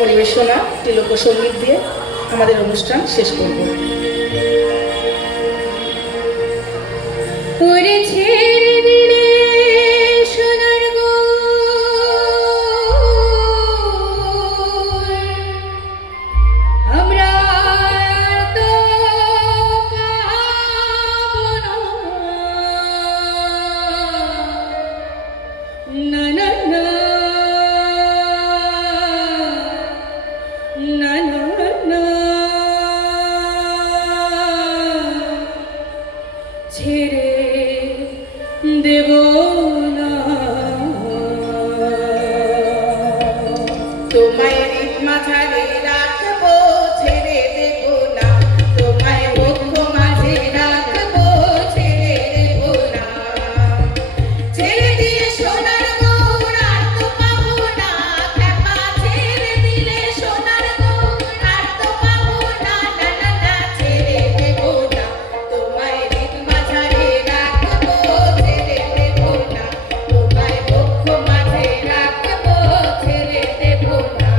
পরিবেশনা একটি লোকসঙ্গীত দিয়ে আমাদের অনুষ্ঠান শেষ করব। ছেড়ে দেব না তোমায় হৃদ মাঝারে রাখবো, ছেড়ে দেব না তোমায় বক্ষ মাঝে রাখবো, ছেড়ে দেব না। ছেড়ে দিয়ে সোনার গৌর আর তো পাবো না, খেপা ছেড়ে দিলে সোনার গৌর আর তো পাবো না, না না না ছেড়ে দেব না তোমায় হৃদ মাঝারে রাখবো, ছেড়ে দেব না তোমায় বক্ষ মাঝে রাখবো, ছেড়ে দেব না।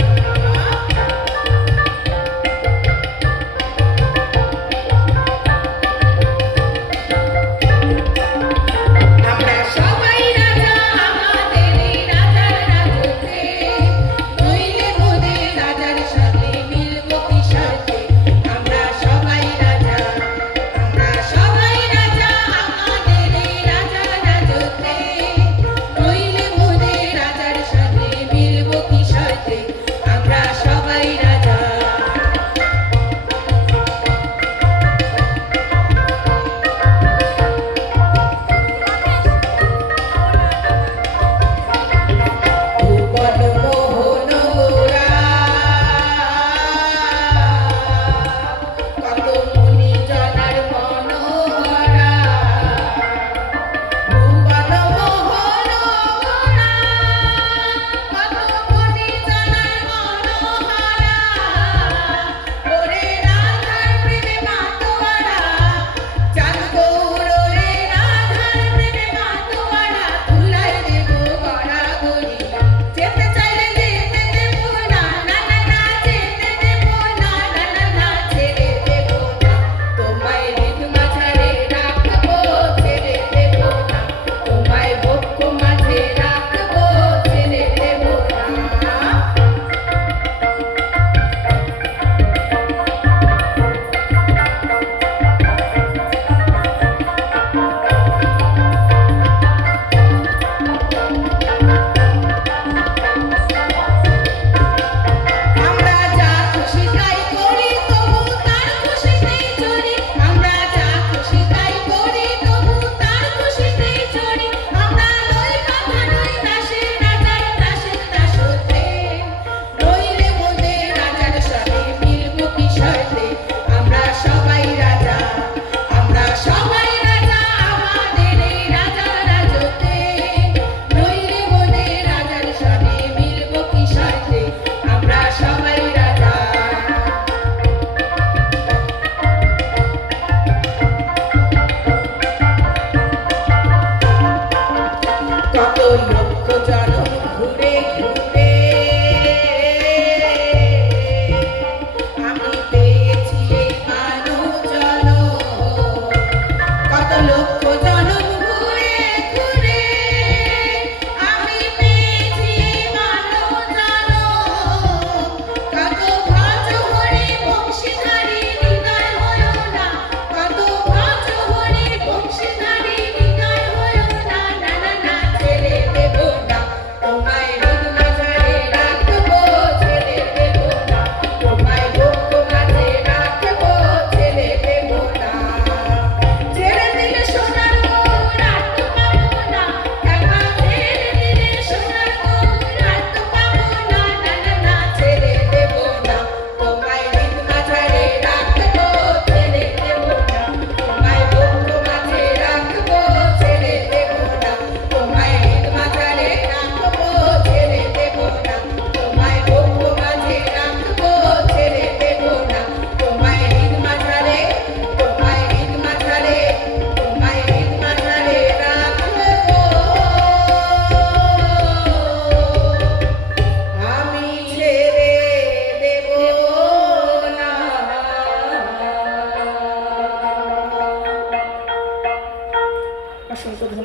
অসংখ্য ধন্যবাদ।